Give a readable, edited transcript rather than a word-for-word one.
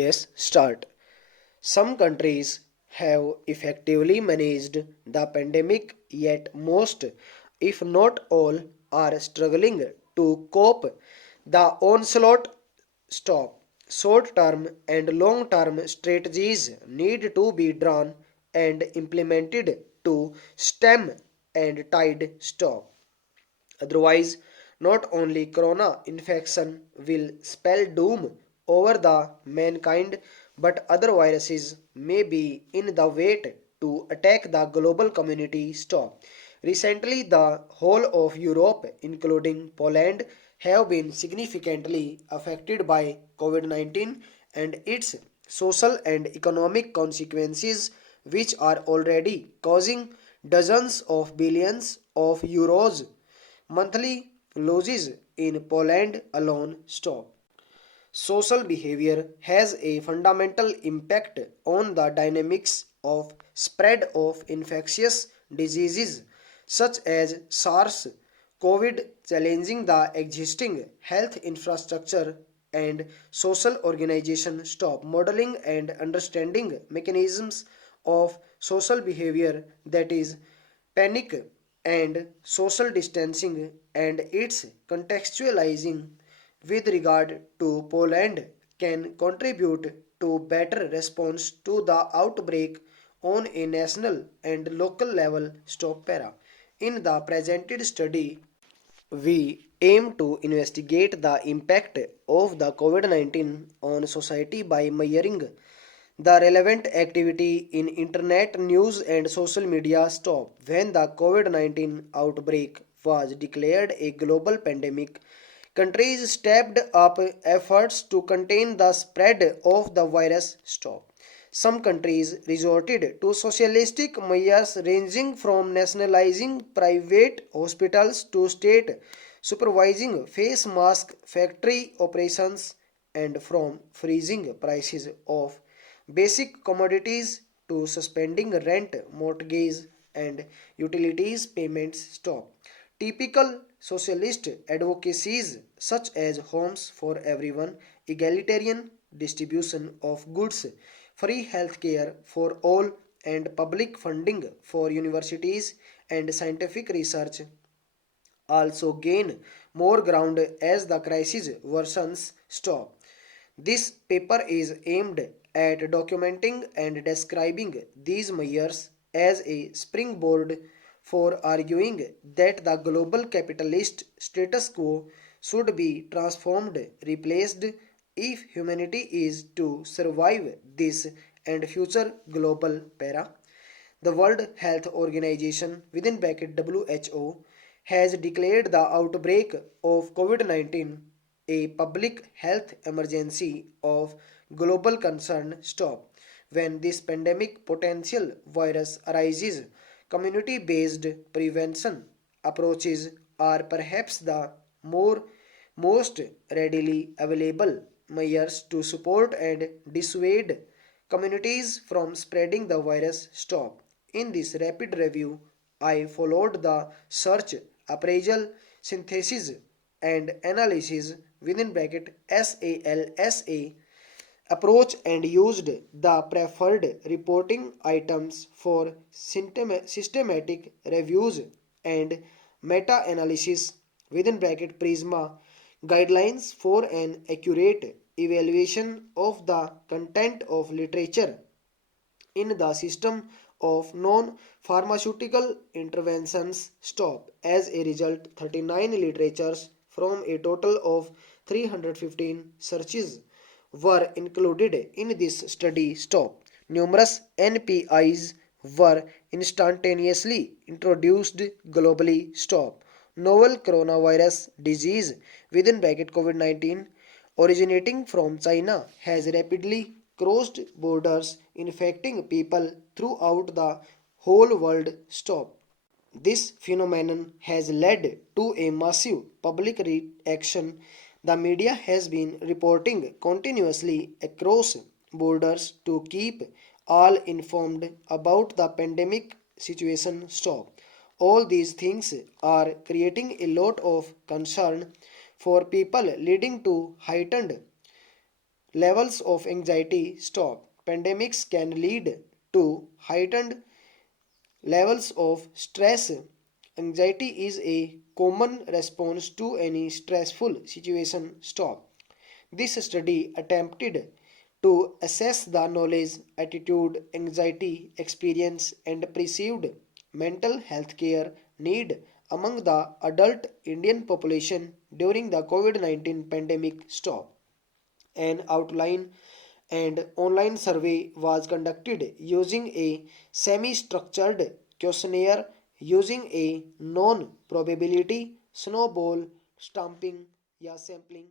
Yes, start. Some countries have effectively managed the pandemic, yet most, if not all, are struggling to cope. The onslaught stop. Short term and long term strategies need to be drawn and implemented to stem and tide stop. Otherwise, not only corona infection will spell doom over the mankind, but other viruses may be in the wait to attack the global community. Stop. Recently, the whole of Europe, including Poland, have been significantly affected by COVID-19 and its social and economic consequences, which are already causing dozens of billions of euros monthly losses in Poland alone. Stop. Social behavior has a fundamental impact on the dynamics of spread of infectious diseases such as SARS, COVID, challenging the existing health infrastructure and social organization. Stop. Modeling and understanding mechanisms of social behavior, that is panic and social distancing, and its contextualizing with regard to Poland can contribute to better response to the outbreak on a national and local level. Stop para. In the presented study, we aim to investigate the impact of the COVID-19 on society by measuring the relevant activity in internet news and social media. Stop. When the COVID-19 outbreak was declared a global pandemic, countries stepped up efforts to contain the spread of the virus. Stop. Some countries resorted to socialistic measures ranging from nationalizing private hospitals to state supervising face mask factory operations, and from freezing prices of basic commodities to suspending rent, mortgage, and utilities payments. Stop. Typical socialist advocacies such as homes for everyone, egalitarian distribution of goods, free healthcare for all, and public funding for universities and scientific research also gain more ground as the crisis worsens. Stop. This paper is aimed at documenting and describing these measures as a springboard for arguing that the global capitalist status quo should be transformed, replaced, if humanity is to survive this and future global para. The World Health Organization within bracket WHO has declared the outbreak of COVID-19 a public health emergency of global concern. Stop. When this pandemic potential virus arises, community-based prevention approaches are perhaps the more most readily available measures to support and dissuade communities from spreading the virus. Stop. In this rapid review, I followed the search, appraisal, synthesis, and analysis within bracket SALSA approach and used the preferred reporting items for systematic reviews and meta-analysis within bracket Prisma guidelines for an accurate evaluation of the content of literature in the system of non-pharmaceutical interventions. Stop. As a result, 39 literatures from a total of 315 searches were included in this study. Stop. Numerous NPIs were instantaneously introduced globally. Stop. Novel coronavirus disease within bracket COVID-19 originating from China has rapidly crossed borders, infecting people throughout the whole world. Stop. This phenomenon has led to a massive public reaction. The media has been reporting continuously across borders to keep all informed about the pandemic situation. Stop. All these things are creating a lot of concern for people, leading to heightened levels of anxiety stop. Pandemics can lead to heightened levels of stress. Anxiety is a common response to any stressful situation. Stop. This study attempted to assess the knowledge, attitude, anxiety, experience, and perceived mental health care need among the adult Indian population during the COVID-19 pandemic. Stop. An outline and online survey was conducted using a semi-structured questionnaire using a non-probability snowball stamping या sampling